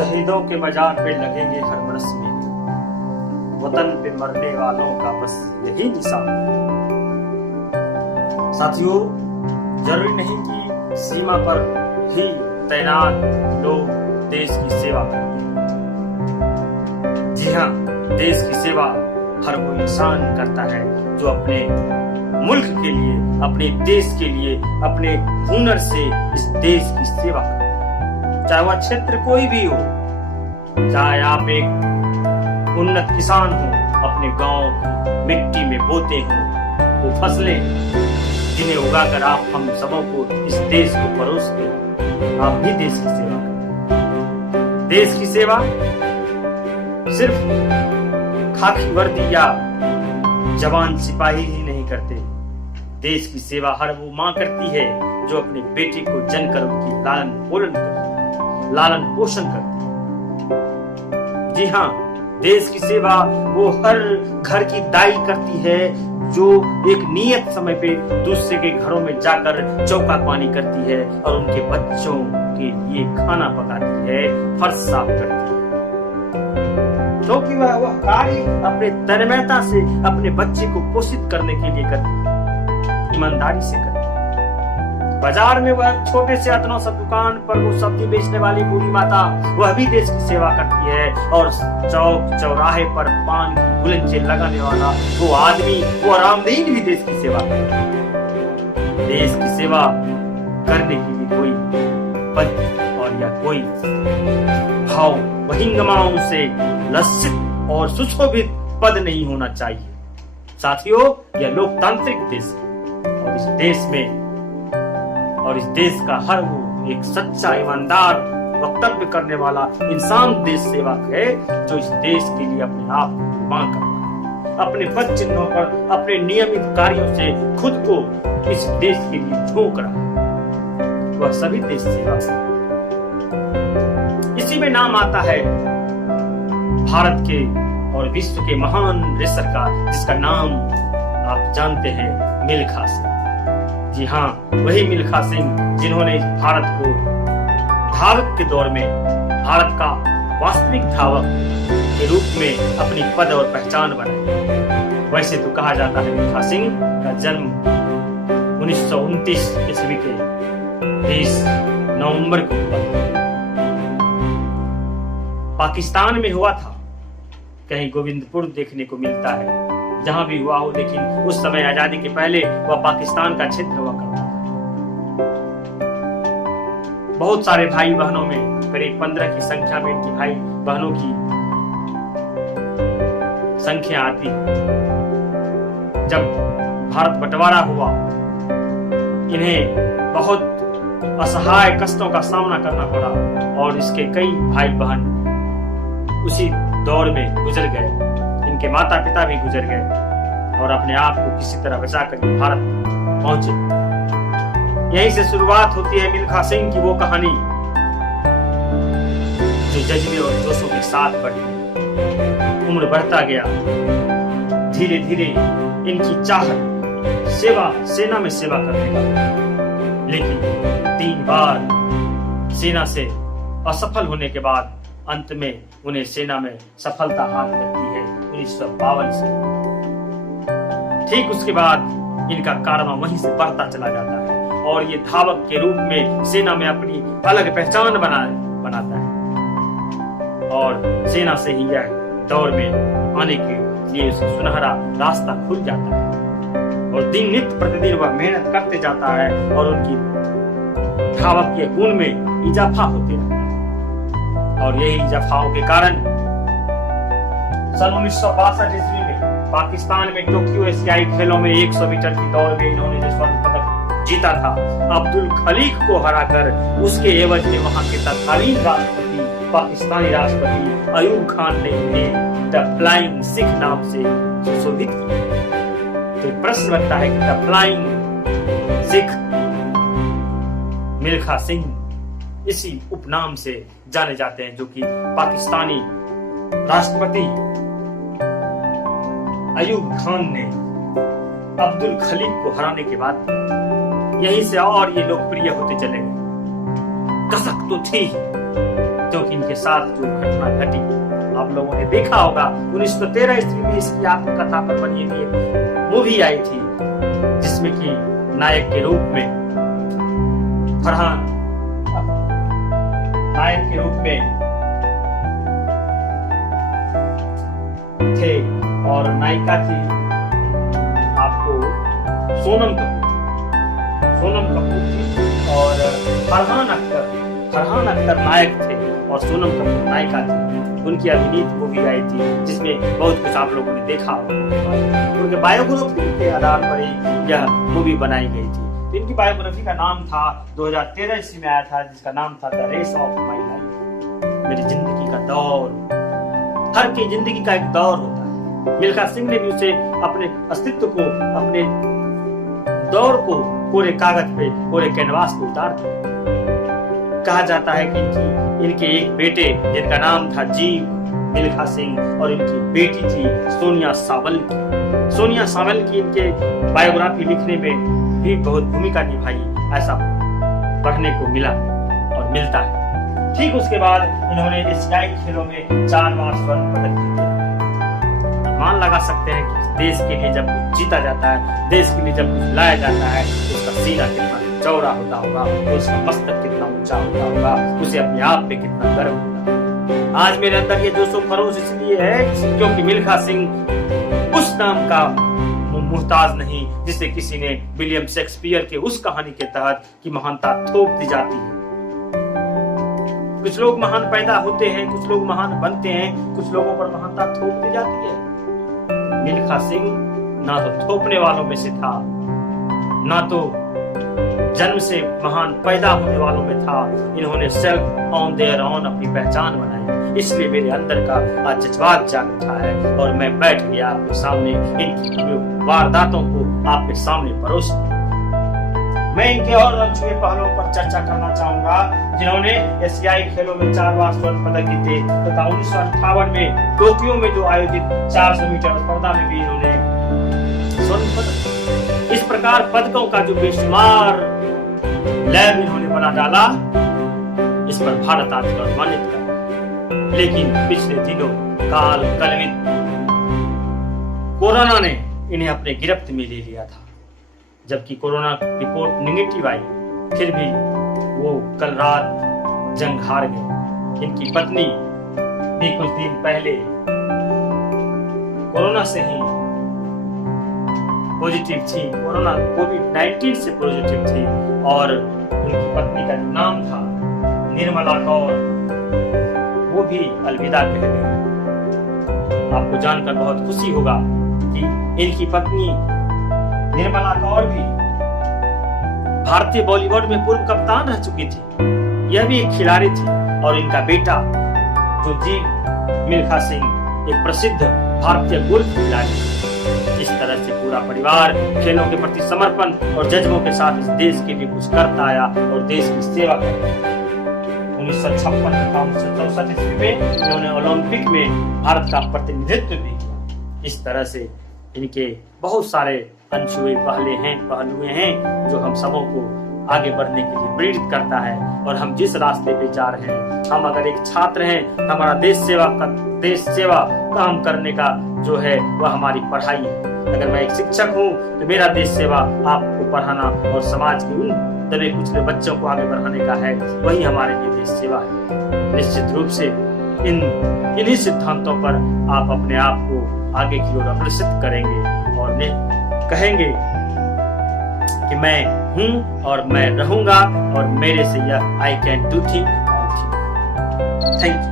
शहीदों के मजार पे लगेंगे हर बरस में, वतन पे मरने वालों का बस यही निशान। साथियों, जरूरी नहीं कि सीमा पर ही तैनात लोग देश की सेवा करें। जी हाँ, देश की सेवा हर वो इंसान करता है जो अपने मुल्क के लिए, अपने देश के लिए, अपने हुनर से इस देश की सेवा करता है। चाहे वह क्षेत्र कोई भी हो, चाहे आप एक उन्नत किसान हो, अपने गांव की मिट्टी में बोते हो वो फसलें जिन्हें उगाकर आप हम सबों को इस देश को परोसते हो, आप भी देश की सेवा करते हैं। देश की सेवा सिर्फ खाकी वर्दी या जवान सिपाही ही नहीं करते। देश की सेवा हर वो माँ करती है जो अपने बेटे को जनकर उनकी लालन पोषण करती है। जी हाँ, देश की सेवा वो हर घर की दाई करती है जो एक नियत समय पे दूसरे के घरों में जाकर चौका पानी करती है और उनके बच्चों के लिए खाना पकाती है, फर्श साफ करती है, क्योंकि वह कार्य अपने तन्मयता से अपने बच्चे को पोषित करने के लिए करती है, ईमानदारी से करती है। बाजार में वह छोटे से अतनों सा दुकान पर वो सब्जी बेचने वाली बूढ़ी माता, वह भी देश की सेवा करती है। और चौक चौराहे पर पान की गुलंचे लगाने वाला वो आदमी, वो रामदीन भी देश की सेवा करता है। देश की सेवा करने के लिए कोई पद और या कोई भाव वहिंगमाओं से लज्जित और सुशोभित पद नहीं होना चाहिए। साथियों, यह लोकतांत्रिक देश है और इस देश का हर वो एक सच्चा ईमानदार वक्तव्य करने वाला इंसान देश सेवक है जो इस देश के लिए अपने आप को कुर्बान करता है, अपने पद चिन्हों पर अपने नियमित कार्यों से खुद को इस देश के लिए झोंक रहा है। वह सभी देश सेवक है। इसी में नाम आता है भारत के और विश्व के महान रेसर का, जिसका नाम आप जानते हैं, मिल्खा सिंह। जी हाँ, वही मिल्खा सिंह जिन्होंने भारत को धावक के दौर में भारत का वास्तविक धावक के रूप में अपनी पद और पहचान बनाई। वैसे तो कहा जाता है मिल्खा सिंह का जन्म 1929 ईस्वी के 20 नवंबर को हुआ, पाकिस्तान में हुआ था। कहीं गोविंदपुर देखने को मिलता है, जहां भी हुआ हो, लेकिन उस समय आजादी के पहले वह पाकिस्तान का क्षेत्र हुआ करता था। बहुत सारे भाई बहनों में, करीब 15 की संख्या में इनकी भाई बहनों की संख्या आती। जब भारत बंटवारा हुआ, इन्हें बहुत असहाय कष्टों का सामना करना पड़ा और इसके कई भाई बहन उसी दौर में गुजर गए। इनके माता पिता भी गुजर गए और अपने आप को किसी तरह बचाकर भारत पहुंचे। यहीं से शुरुआत होती है मिल्खा सिंह की वो कहानी जो जज्बे और जोशों के साथ बढ़ी। उम्र बढ़ता गया, धीरे धीरे इनकी चाहत सेना में सेवा करने का, लेकिन 3 बार सेना से असफल होने के बाद अंत में उन्हें सेना में सफलता हाथ लगती है 1952 से। ठीक उसके बाद इनका कारवां वहीं से बढ़ता चला जाता है और ये धावक के रूप में सेना में अपनी अलग पहचान बनाता है और सेना से ही यह दौर में आने के लिए उसे सुनहरा रास्ता खुल जाता है और दिन नित्य प्रतिदिन वह मेहनत करते जाता है और उनकी धावक के गुण में इजाफा होते रहता है। और यही इजाफाओं के कारण सन 1962 ईस्वी में पाकिस्तान में टोक्यो एशियाई खेलों में 100 मीटर की दौड़ में इन्होंने जो स्वर्ण पदक जीता था, अब्दुल खलीक को हराकर उसके एवज में वहां के तत्कालीन राष्ट्रपति, पाकिस्तानी राष्ट्रपति अयूब खान ने इन्हें द फ्लाइंग सिख नाम से सुशोभित किया। तो प्रश्न बनता है कि द फ्लाइंग सिख मिल्खा सिंह इसी उपनाम से जाने जाते हैं, जो कि पाकिस्तानी राष्ट्रपति अयूब खान ने अब्दुल खलीक को हराने के बाद यहीं से और ये लोकप्रिय होते चले गए। कसक तो थी जो कि इनके साथ जो घटना घटी आप लोगों ने देखा होगा। 1913 ईस्वी में इसकी आत्मकथा पर बनी हुई एक मूवी आई थी, जिसमें कि नायक के रूप में फरहान नायक के रूप में थे और नायिका थी आपको सोनम कपूर थी और फरहान अख्तर नायक थे और सोनम कपूर नायिका थी। उनकी अभिनीत मूवी आई थी जिसमें बहुत कुछ आप लोगों ने देखा होगा। उनके बायोग्राफी के आधार पर ही यह मूवी बनाई गई थी। इनकी बायोग्राफी का नाम था 2013 ईस्वी में आया था, जिसका नाम था the race of my life, मेरी जिंदगी का दौर। हर की जिंदगी का एक दौर होता है। मिल्खा सिंह ने भी उसे अपने अस्तित्व को, अपने दौर को पूरे कागज पे, पूरे कैनवास पे उतार दिया। कहा जाता है कि इनके एक बेटे जिनका नाम था जीव मिल्खा सिंह और इनकी बेटी थी सोनिया सावल की इनके बायोग्राफी लिखने में भी बहुत भूमिका निभाई, ऐसा पढ़ने को मिला और मिलता है। ठीक उसके बाद इन्होंने एशियाई खेलों में 4 बार स्वर्ण पदक जीते। मान लगा सकते हैं कि देश के लिए जब कुछ जीता जाता है, देश के लिए जब कुछ लाया जाता है, उसका सीना कितना चौड़ा होता होगा, उसका मस्तक कितना ऊंचा होता होगा, उसे अपने आप पे कितना गर्व होता होगा। आज मेरे अंदर ये 200 खरोश इसलिए है क्योंकि मिल्खा सिंह उस नाम का मुहताज नहीं जिसे किसी ने विलियम शेक्सपियर के उस कहानी के तहत की महानता थोप दी जाती है। कुछ लोग महान पैदा होते हैं, कुछ लोग महान बनते हैं, कुछ लोगों पर महानता थोप दी जाती है। मिल्खा सिंह ना तो थोपने वालों में से था, ना तो जन्म से महान पैदा होने वालों में था। इन्होंने सेल्फ ऑन देयर ऑन अपनी पहचान बनाई, इसलिए मेरे अंदर का आज जज्बात जाग उठा है और मैं बैठ गया आपके सामने इनकी वारदातों को आपके सामने परोस। मैं इनके और अनछुए पहलुओं पर चर्चा करना चाहूंगा जिन्होंने एशियाई खेलों में 4 बार स्वर्ण पदक जीते तथा 1958 में टोक्यो में जो आयोजित 400 मीटर स्पर्धा में भी इन्होंने स्वर्ण पदक। इस प्रकार पदकों का जो बेशुमार लैब इन्होंने बना डाला, इस पर भारत आज गौरवान्वित है। लेकिन पिछले दिनों काल कलवित कोरोना ने इन्हें अपने गिरफ्त में ले लिया था। जबकि कोरोना रिपोर्ट नेगेटिव आई, फिर भी वो कल रात जंग हार गए। इनकी पत्नी भी कुछ दिन पहले कोरोना से ही पॉजिटिव थी, कोरोना कोविड-19 से पॉजिटिव थी और उनकी पत्नी का नाम था निर्मला कौर, वो भी अलविदा कह गई। आपको जानकर बहुत खुशी होगा कि इनकी पत्नी निर्मला कौर भी भारतीय बॉलीवुड में पूर्व कप्तान रह चुकी थी। यह भी एक खिलाड़ी थी और इनका बेटा जो जीव मिल्खा सिंह एक प्रसिद्ध भारतीय गोल्फ खिलाड़ी। इस तरह से पूरा परिवार खेलों के प्रति समर्पण और जज्बों के साथ इस देश के लिए कुछ करता आया और देश की सेवा करता। 1956 तथा 1964 ईस्वी में इन्होंने ओलंपिक में भारत का प्रतिनिधित्व भी किया। इस तरह से इनके बहुत सारे अनछुए पहलुए हैं जो हम सबों को आगे बढ़ने के लिए प्रेरित करता है। और हम जिस रास्ते पे जा रहे हैं, हम अगर एक छात्र हैं, हमारा देश सेवा काम करने का जो है वह हमारी पढ़ाई है। अगर मैं एक शिक्षक हूँ तो मेरा देश सेवा आपको पढ़ाना और समाज के उन दबे कुचले बच्चों को आगे बढ़ाने का है, वही हमारे लिए देश सेवा है। निश्चित रूप से इन्हीं सिद्धांतों पर आप अपने आप को आगे की ओर अग्रसर करेंगे और कहेंगे कि मैं हूं और मैं रहूंगा और मेरे से यह I can do thing. Thank you.